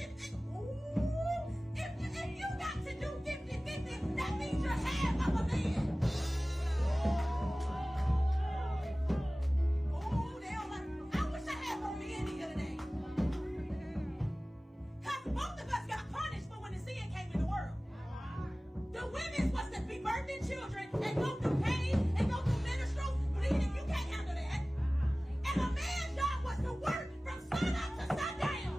If you got to do 50-50, that means you're half of a man. Oh, they don't like. I wish I had more men here today. Because both of us got punished for when the sin came in the world. The women was to be birthing children and go through pain and go through menstrual bleeding. You can't handle that. And a man's job was to work from sun up to sundown.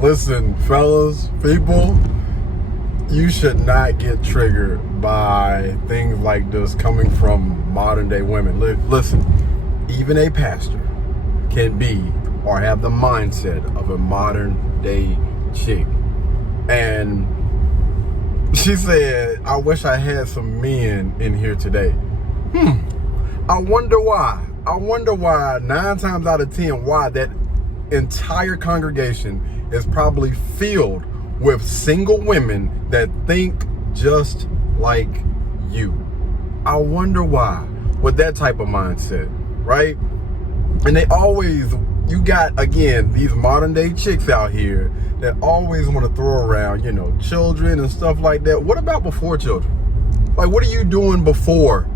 Listen, fellas, people, you should not get triggered by things like this coming from modern day women. Listen, even a pastor can be or have the mindset of a modern day chick. And she said, I wish I had some men in here today. I wonder why. I wonder why 9 times out of 10, why that entire congregation is probably filled with single women that think just like you. I wonder why, with that type of mindset, right? And they always, you got, again, these modern day chicks out here that always want to throw around, you know, children and stuff like that. What about before children? Like, what are you doing before,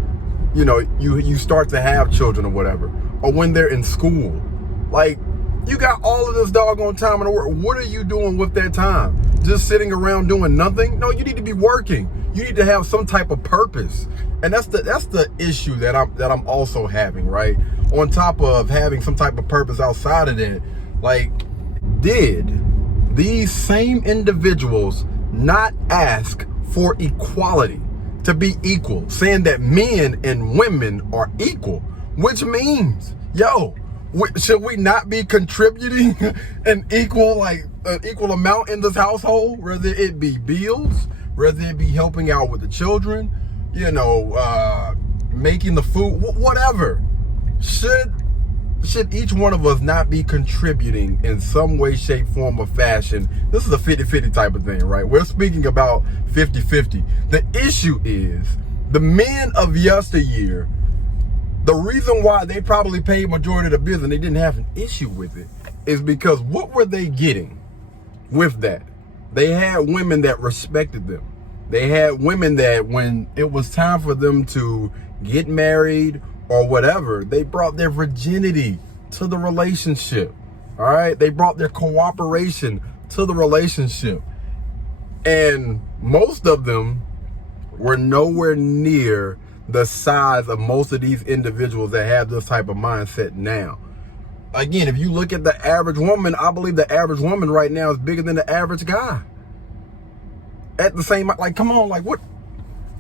you know, you start to have children or whatever, or when they're in school? Like, you got all of this doggone time in the world. What are you doing with that time? Just sitting around doing nothing? No, you need to be working. You need to have some type of purpose. And that's the issue that I'm also having, right? On top of having some type of purpose outside of that, like, did these same individuals not ask for equality, to be equal, saying that men and women are equal, which means, yo, should we not be contributing an equal amount in this household, whether it be bills, whether it be helping out with the children, you know, making the food, whatever? Should each one of us not be contributing in some way, shape, form, or fashion? This is a 50-50 type of thing, right? We're speaking about 50-50. The issue is the men of yesteryear, the reason why they probably paid majority of the bills and they didn't have an issue with it is because what were they getting with that? They had women that respected them. They had women that when it was time for them to get married or whatever, they brought their virginity to the relationship. All right? They brought their cooperation to the relationship. And most of them were nowhere near the size of most of these individuals that have this type of mindset now. Again, if you look at the average woman, I believe the average woman right now is bigger than the average guy. At the same, like, come on, like, what?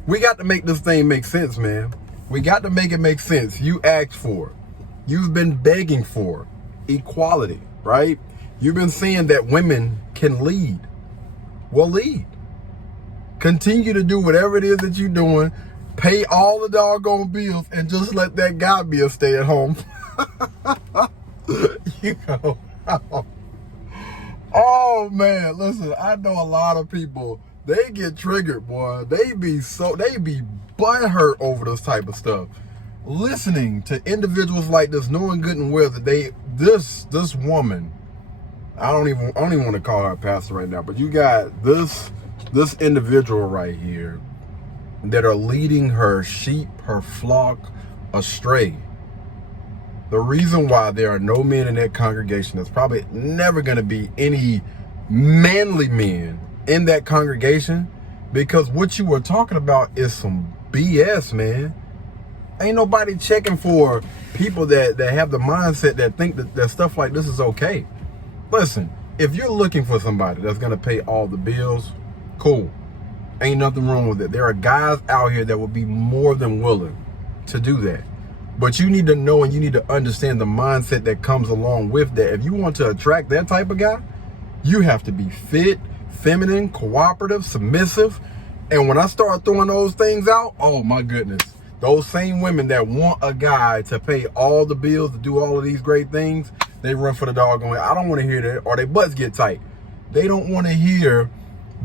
We got to make this thing make sense, man. We got to make it make sense. You asked for, you've been begging for equality, right? You've been saying that women can lead. Well, lead. Continue to do whatever it is that you're doing. Pay all the doggone bills and just let that guy be a stay-at-home. You know. Oh man, listen, I know a lot of people, they get triggered, boy. They be butthurt over this type of stuff. Listening to individuals like this, knowing good and well that this woman, I don't even want to call her a pastor right now, but you got this individual right here that are leading her sheep, her flock astray. The reason why there are no men in that congregation, there's probably never going to be any manly men in that congregation, because what you were talking about is some BS, man. Ain't nobody checking for people that have the mindset that think that stuff like this is okay. Listen, if you're looking for somebody that's going to pay all the bills, cool. Ain't nothing wrong with it. There are guys out here that will be more than willing to do that. But you need to know and you need to understand the mindset that comes along with that. If you want to attract that type of guy, you have to be fit, feminine, cooperative, submissive. And when I start throwing those things out, oh my goodness, those same women that want a guy to pay all the bills, to do all of these great things, they run for the doggone. I don't want to hear that, or their butts get tight. They don't want to hear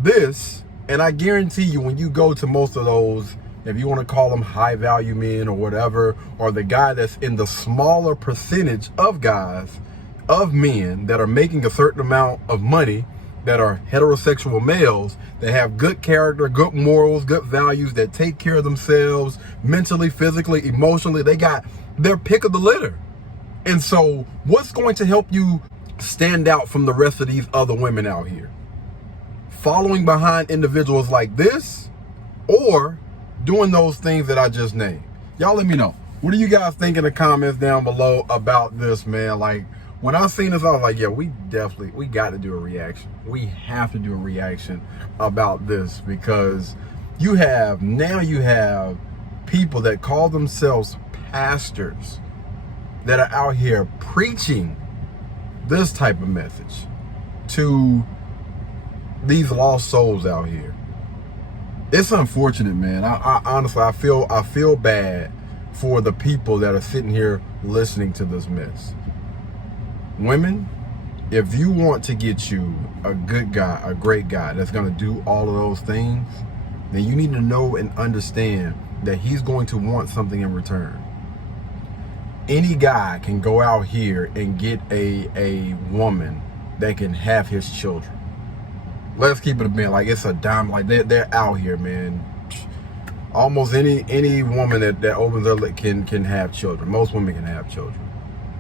this. And I guarantee you, when you go to most of those, if you want to call them high value men or whatever, or the guy that's in the smaller percentage of guys, of men that are making a certain amount of money, that are heterosexual males, that have good character, good morals, good values, that take care of themselves mentally, physically, emotionally. They got their pick of the litter. And so what's going to help you stand out from the rest of these other women out here? Following behind individuals like this, or doing those things that I just named? Y'all let me know. What do you guys think in the comments down below about this, man? Like, when I seen this, I was like, yeah, we got to do a reaction. We have to do a reaction about this, because you have people that call themselves pastors that are out here preaching this type of message to these lost souls out here. It's unfortunate, man. I honestly, I feel bad for the people that are sitting here listening to this mess. Women, if you want to get you a good guy, a great guy that's going to do all of those things, then you need to know and understand that he's going to want something in return. Any guy can go out here and get a woman that can have his children. Let's keep it a bit, like it's a dime. Like they're out here, man. Almost any woman that opens her lip can have children. Most women can have children.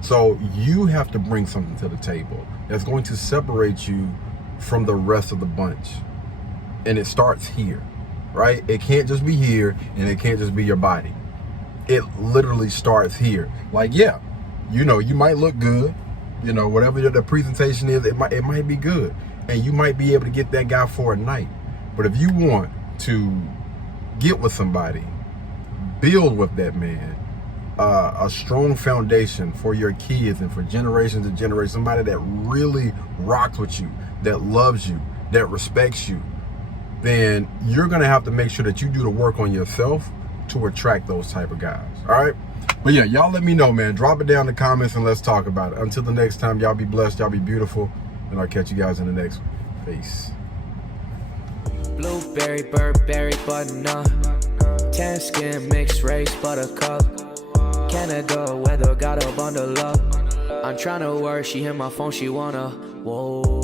So you have to bring something to the table that's going to separate you from the rest of the bunch. And it starts here, right? It can't just be here, and it can't just be your body. It literally starts here. Like, yeah, you know, you might look good, you know, whatever the presentation is, it might be good. And you might be able to get that guy for a night. But if you want to get with somebody, build with that man, a strong foundation for your kids and for generations and generations, somebody that really rocks with you, that loves you, that respects you, then you're going to have to make sure that you do the work on yourself to attract those type of guys. All right. But yeah, y'all let me know, man. Drop it down in the comments and let's talk about it. Until the next time, y'all be blessed. Y'all be beautiful. And I'll catch you guys in the next one. Peace. Blueberry, Burberry, button-up. Tan skin, mixed race, buttercup. Canada weather, got a bundle up. I'm tryna work, she hit my phone, she wanna, whoa.